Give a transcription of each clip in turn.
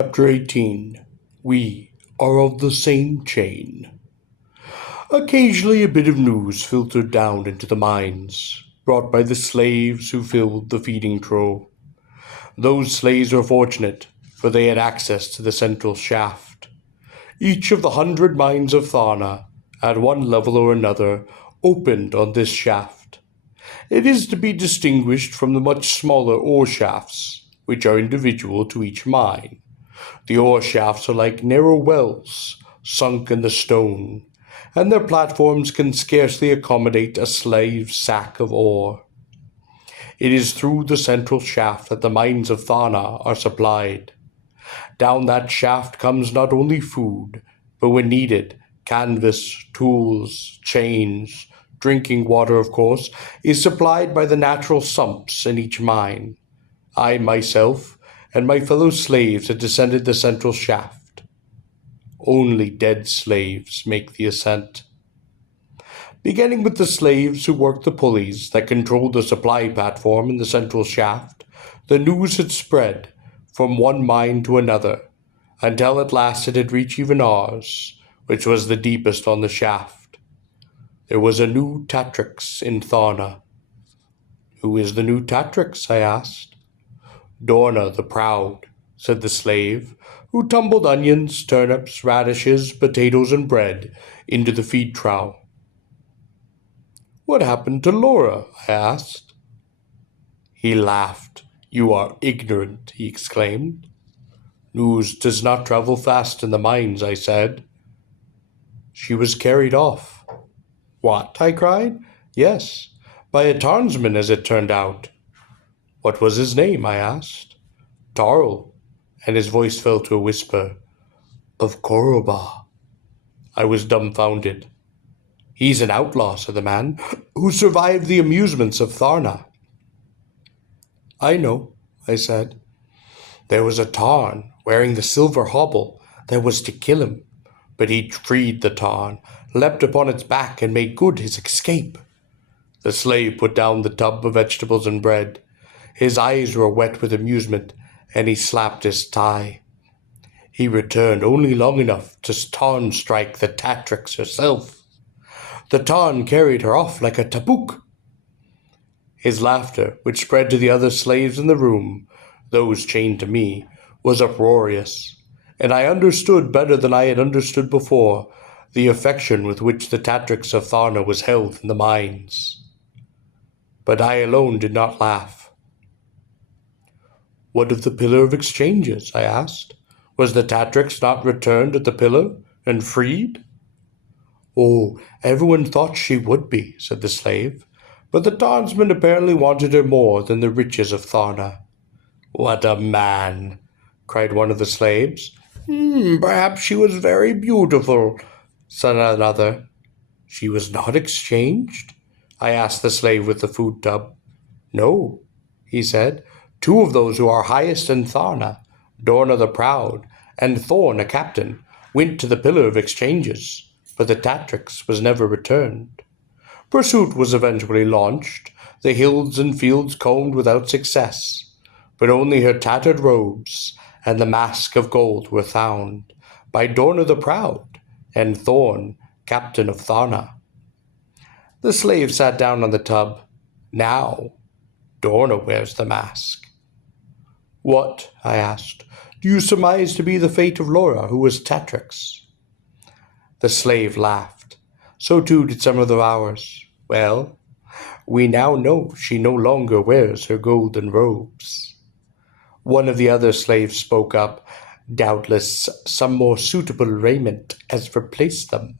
Chapter 18. We are of the same chain. Occasionally a bit of news filtered down into the mines, brought by the slaves who filled the feeding trough. Those slaves were fortunate, for they had access to the central shaft. Each of the 100 mines of Tharna, at one level or another, opened on this shaft. It is to be distinguished from the much smaller ore shafts, which are individual to each mine. The ore shafts are like narrow wells, sunk in the stone, and their platforms can scarcely accommodate a slave's sack of ore. It is through the central shaft that the mines of Tharna are supplied. Down that shaft comes not only food, but when needed, canvas, tools, chains, drinking water, of course, is supplied by the natural sumps in each mine. I myself and my fellow slaves had descended the central shaft. Only dead slaves make the ascent. Beginning with the slaves who worked the pulleys that controlled the supply platform in the central shaft, the news had spread from one mine to another, until at last it had reached even ours, which was the deepest on the shaft. There was a new Tatrix in Tharna. "Who is the new Tatrix?" I asked. "Dorna the Proud," said the slave, who tumbled onions, turnips, radishes, potatoes, and bread into the feed trough. "What happened to Laura?" I asked. He laughed. "You are ignorant," he exclaimed. "News does not travel fast in the mines," I said. "She was carried off." "What?" I cried. "Yes, by a townsman, as it turned out." "What was his name?" I asked. "Tarl," and his voice fell to a whisper. "Of Koroba." I was dumbfounded. "He's an outlaw," said the man, "who survived the amusements of Tharna." "I know," I said. "There was a Tarn wearing the silver hobble that was to kill him, but he freed the Tarn, leapt upon its back, and made good his escape." The slave put down the tub of vegetables and bread. His eyes were wet with amusement, and he slapped his thigh. "He returned only long enough to Tarn strike the Tatrix herself. The Tarn carried her off like a tabuk." His laughter, which spread to the other slaves in the room, those chained to me, was uproarious, and I understood better than I had understood before the affection with which the Tatrix of Tharna was held in the mines. But I alone did not laugh. "What of the Pillar of Exchanges?" I asked. "Was the Tatrix not returned at the Pillar and freed?" "Oh, everyone thought she would be," said the slave, "but the townsmen apparently wanted her more than the riches of Tharna." "What a man!" cried one of the slaves. "Perhaps she was very beautiful," said another. "She was not exchanged?" I asked the slave with the food tub. "No," he said. "Two of those who are highest in Tharna, Dorna the Proud and Thorn, a captain, went to the Pillar of Exchanges, but the Tatrix was never returned. Pursuit was eventually launched, the hills and fields combed without success, but only her tattered robes and the mask of gold were found by Dorna the Proud and Thorn, captain of Tharna." The slave sat down on the tub. "Now, Dorna wears the mask." "What," I asked, "do you surmise to be the fate of Laura, who was Tatrix?" The slave laughed. So too did some of the ours. "Well, we now know she no longer wears her golden robes." One of the other slaves spoke up. "Doubtless some more suitable raiment has replaced them."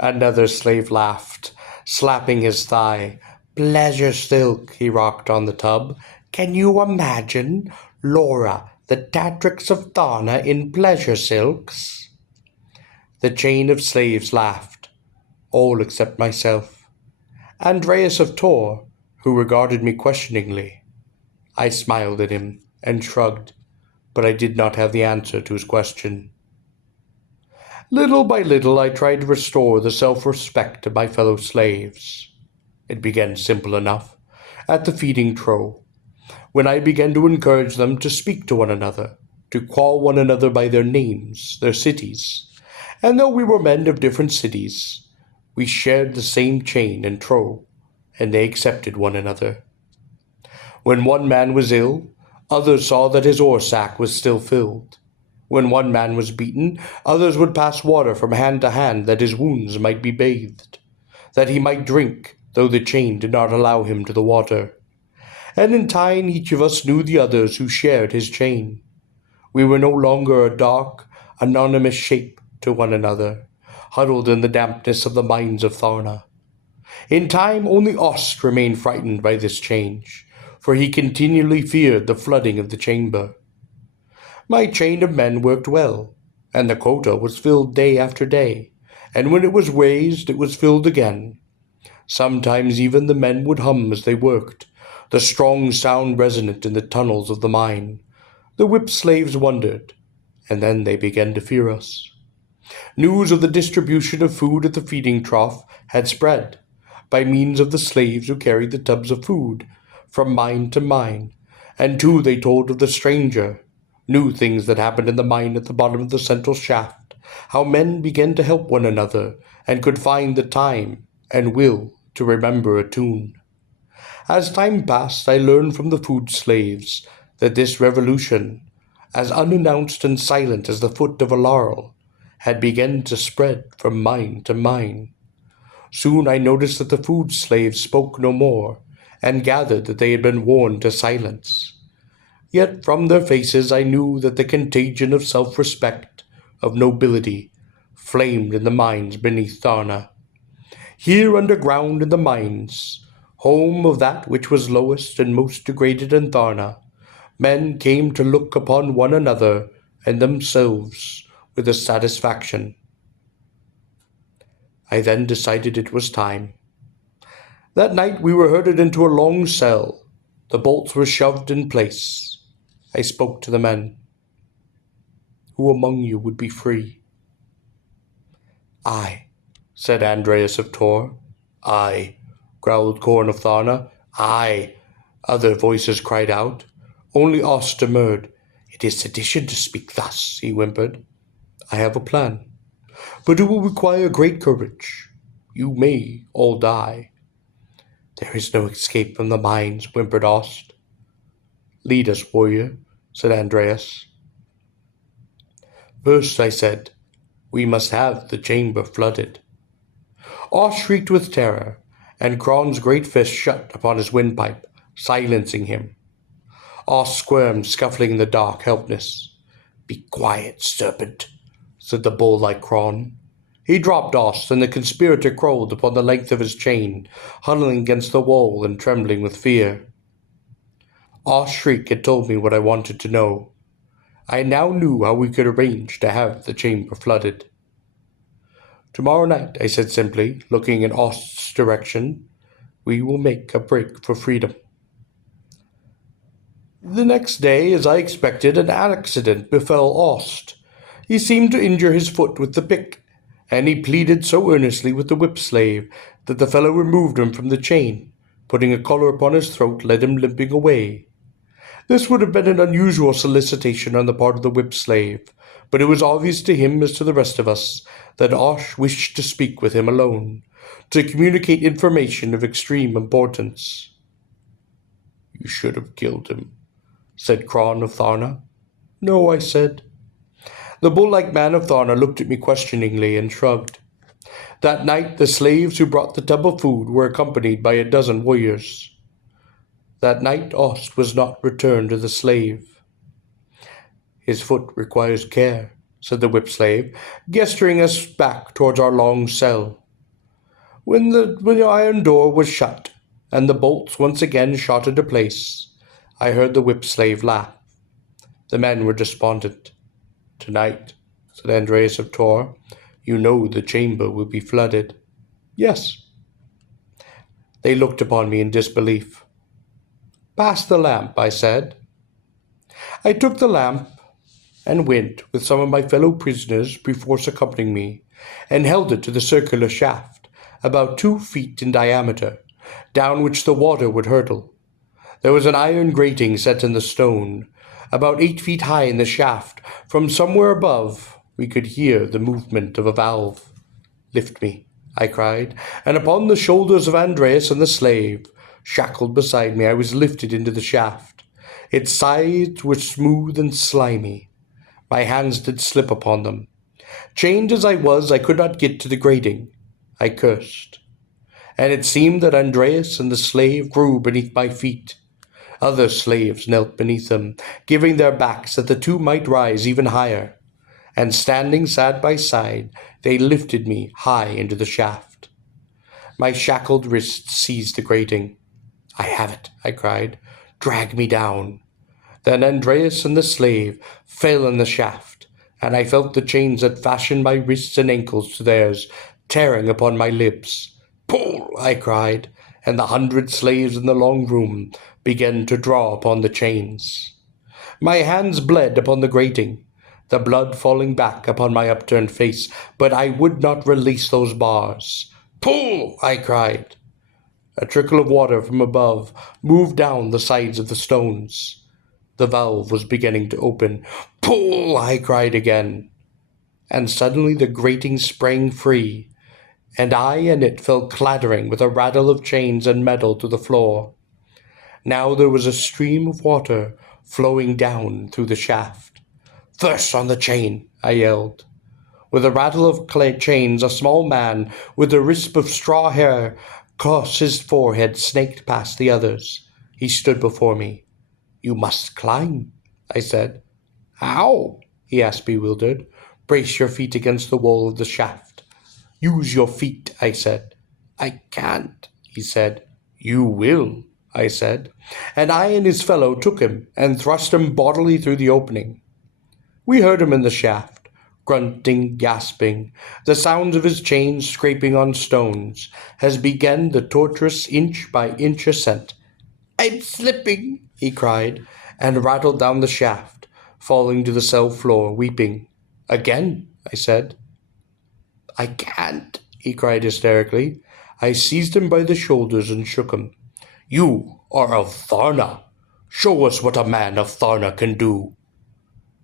Another slave laughed, slapping his thigh. "Pleasure silk," he rocked on the tub. "Can you imagine Laura, the Tatrix of Tharna, in pleasure silks?" The chain of slaves laughed, all except myself. Andreas of Tor, who regarded me questioningly. I smiled at him and shrugged, but I did not have the answer to his question. Little by little I tried to restore the self-respect of my fellow slaves. It began simple enough, at the feeding trough, when I began to encourage them to speak to one another, to call one another by their names, their cities. And though we were men of different cities, we shared the same chain and trow, and they accepted one another. When one man was ill, others saw that his ore sack was still filled. When one man was beaten, others would pass water from hand to hand that his wounds might be bathed, that he might drink, though the chain did not allow him to the water. And in time each of us knew the others who shared his chain. We were no longer a dark, anonymous shape to one another, huddled in the dampness of the mines of Tharna. In time only Ost remained frightened by this change, for he continually feared the flooding of the chamber. My chain of men worked well, and the quota was filled day after day, and when it was raised it was filled again. Sometimes even the men would hum as they worked, the strong sound resonant in the tunnels of the mine. The whip slaves wondered, and then they began to fear us. News of the distribution of food at the feeding trough had spread, by means of the slaves who carried the tubs of food, from mine to mine, and too they told of the stranger, new things that happened in the mine at the bottom of the central shaft, how men began to help one another, and could find the time and will to remember a tune. As time passed, I learned from the food slaves that this revolution, as unannounced and silent as the foot of a laurel, had begun to spread from mine to mine. Soon I noticed that the food slaves spoke no more, and gathered that they had been warned to silence. Yet from their faces I knew that the contagion of self-respect, of nobility, flamed in the mines beneath Tharna. Here underground in the mines, home of that which was lowest and most degraded in Tharna, men came to look upon one another and themselves with a satisfaction. I then decided it was time. That night we were herded into a long cell. The bolts were shoved in place. I spoke to the men. Who among you would be free? I, said Andreas of Tor. I, growled Corn of Tharna. I, other voices cried out. Only Ost demurred. It is sedition to speak thus, he whimpered. I have a plan, but it will require great courage. You may all die. There is no escape from the mines, whimpered Ost. Lead us, warrior, said Andreas. First, I said, we must have the chamber flooded. Ost shrieked with terror, and Kron's great fist shut upon his windpipe, silencing him. Ost squirmed, scuffling in the dark, helpless. Be quiet, serpent, said the bull-like Kron. He dropped Ost, and the conspirator crawled upon the length of his chain, huddling against the wall and trembling with fear. Ost's shriek had told me what I wanted to know. I now knew how we could arrange to have the chamber flooded. Tomorrow night, I said simply, looking in Ost's direction, we will make a break for freedom. The next day, as I expected, an accident befell Ost. He seemed to injure his foot with the pick, and he pleaded so earnestly with the whip-slave that the fellow removed him from the chain, putting a collar upon his throat, led him limping away. This would have been an unusual solicitation on the part of the whip-slave, but it was obvious to him as to the rest of us that Osh wished to speak with him alone, to communicate information of extreme importance. You should have killed him, said Kron of Tharna. No, I said. The bull-like man of Tharna looked at me questioningly and shrugged. That night the slaves who brought the tub of food were accompanied by a dozen warriors. That night Ost was not returned to the slave. His foot requires care, said the whip-slave, gesturing us back towards our long cell. When the iron door was shut, and the bolts once again shot into place, I heard the whip-slave laugh. The men were despondent. Tonight, said Andreas of Tor, you know the chamber will be flooded. Yes. They looked upon me in disbelief. Pass the lamp, I said. I took the lamp and went with some of my fellow prisoners before accompanying me, and held it to the circular shaft, about 2 feet in diameter, down which the water would hurtle. There was an iron grating set in the stone, about 8 feet high in the shaft. From somewhere above, we could hear the movement of a valve. "Lift me," I cried, and upon the shoulders of Andreas and the slave, shackled beside me, I was lifted into the shaft. Its sides were smooth and slimy. My hands did slip upon them. Chained as I was, I could not get to the grating. I cursed. And it seemed that Andreas and the slave grew beneath my feet. Other slaves knelt beneath them, giving their backs that the two might rise even higher. And standing side by side, they lifted me high into the shaft. My shackled wrists seized the grating. "I have it," I cried. "Drag me down." Then Andreas and the slave fell in the shaft, and I felt the chains that fastened my wrists and ankles to theirs tearing upon my lips. "Pull!" I cried, and the 100 slaves in the long room began to draw upon the chains. My hands bled upon the grating, the blood falling back upon my upturned face, but I would not release those bars. "Pull!" I cried. A trickle of water from above moved down the sides of the stones. The valve was beginning to open. "Pull!" I cried again. And suddenly the grating sprang free, and I and it fell clattering with a rattle of chains and metal to the floor. Now there was a stream of water flowing down through the shaft. "First on the chain!" I yelled. With a rattle of chains, a small man with a wisp of straw hair across his forehead snaked past the others. He stood before me. "You must climb," I said. "How?" he asked, bewildered. "Brace your feet against the wall of the shaft." "Use your feet," I said. "I can't," he said. "You will," I said. And I and his fellow took him and thrust him bodily through the opening. We heard him in the shaft, grunting, gasping, the sounds of his chains scraping on stones, as began the torturous inch-by-inch ascent. "I'm slipping," he cried, and rattled down the shaft, falling to the cell floor, weeping. "Again," I said. "I can't," he cried hysterically. I seized him by the shoulders and shook him. "You are of Tharna. Show us what a man of Tharna can do."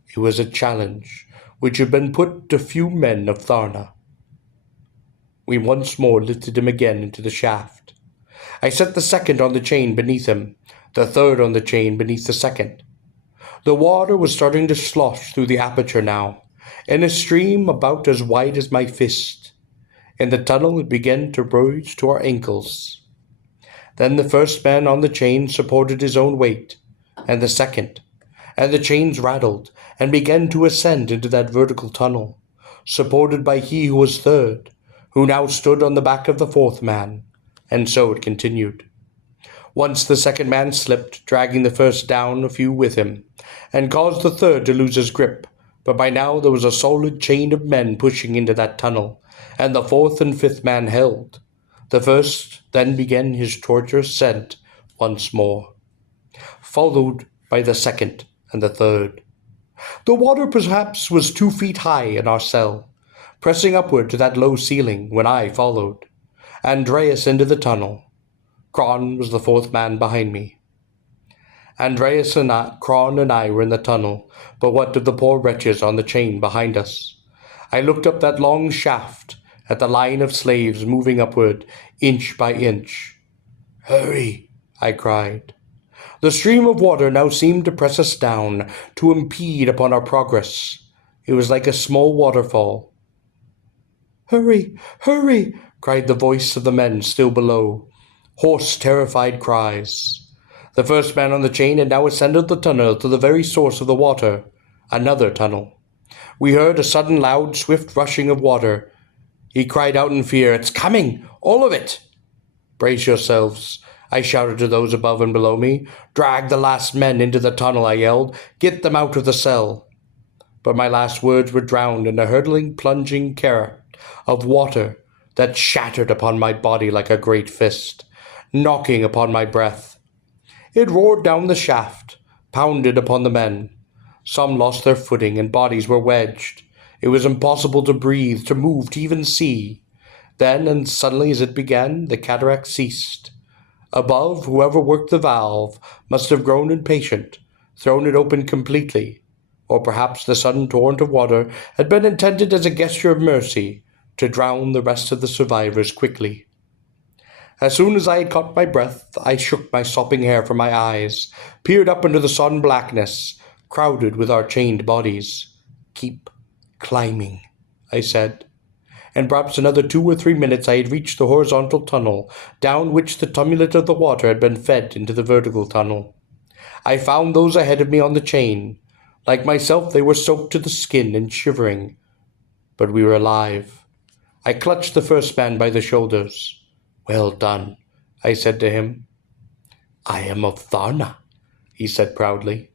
It was a challenge which had been put to few men of Tharna. We once more lifted him again into the shaft. I set the second on the chain beneath him, the third on the chain beneath the second. The water was starting to slosh through the aperture now, in a stream about as wide as my fist. In the tunnel it began to rise to our ankles. Then the first man on the chain supported his own weight, and the second, and the chains rattled and began to ascend into that vertical tunnel, supported by he who was third, who now stood on the back of the fourth man, and so it continued. Once the second man slipped, dragging the first down a few with him, and caused the third to lose his grip, but by now there was a solid chain of men pushing into that tunnel, and the fourth and fifth man held. The first then began his torturous ascent once more, followed by the second and the third. The water perhaps was 2 feet high in our cell, pressing upward to that low ceiling when I followed. Andreas into the tunnel. Kron was the fourth man behind me. Andreas and Kron and I were in the tunnel, but what of the poor wretches on the chain behind us? I looked up that long shaft at the line of slaves moving upward, inch by inch. "Hurry," I cried. The stream of water now seemed to press us down, to impede upon our progress. It was like a small waterfall. "Hurry, hurry," cried the voice of the men still below. Hoarse, terrified cries. The first man on the chain had now ascended the tunnel to the very source of the water, another tunnel. We heard a sudden loud, swift rushing of water. He cried out in fear, "It's coming, all of it!" "Brace yourselves," I shouted to those above and below me. "Drag the last men into the tunnel," I yelled. "Get them out of the cell." But my last words were drowned in a hurtling, plunging current of water that shattered upon my body like a great fist, knocking upon my breath. It roared down the shaft, pounded upon the men. Some lost their footing, and bodies were wedged. It was impossible to breathe, to move, to even see. Then, and suddenly as it began, the cataract ceased. Above, whoever worked the valve must have grown impatient, thrown it open completely, or perhaps the sudden torrent of water had been intended as a gesture of mercy to drown the rest of the survivors quickly. As soon as I had caught my breath, I shook my sopping hair from my eyes, peered up into the sodden blackness, crowded with our chained bodies. "Keep climbing," I said. In perhaps another 2 or 3 minutes I had reached the horizontal tunnel, down which the tumult of the water had been fed into the vertical tunnel. I found those ahead of me on the chain. Like myself, they were soaked to the skin and shivering, but we were alive. I clutched the first man by the shoulders. "Well done," I said to him. "I am of Tharna," he said proudly.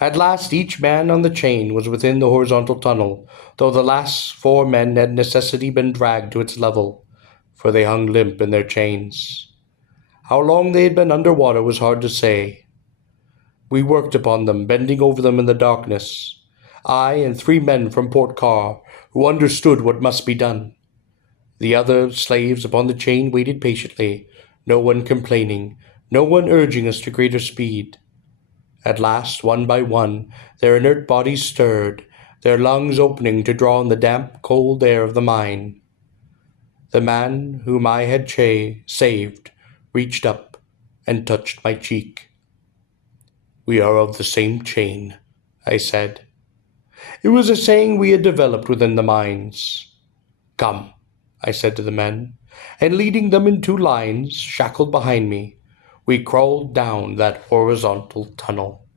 At last each man on the chain was within the horizontal tunnel, though the last 4 men had necessity been dragged to its level, for they hung limp in their chains. How long they had been under water was hard to say. We worked upon them, bending over them in the darkness. I and 3 men from Port Carr, who understood what must be done. The other slaves upon the chain waited patiently, no one complaining, no one urging us to greater speed. At last, one by one, their inert bodies stirred, their lungs opening to draw in the damp, cold air of the mine. The man whom I had saved reached up and touched my cheek. "We are of the same chain," I said. It was a saying we had developed within the mines. "Come," I said to the men, and leading them in 2 lines, shackled behind me, we crawled down that horizontal tunnel.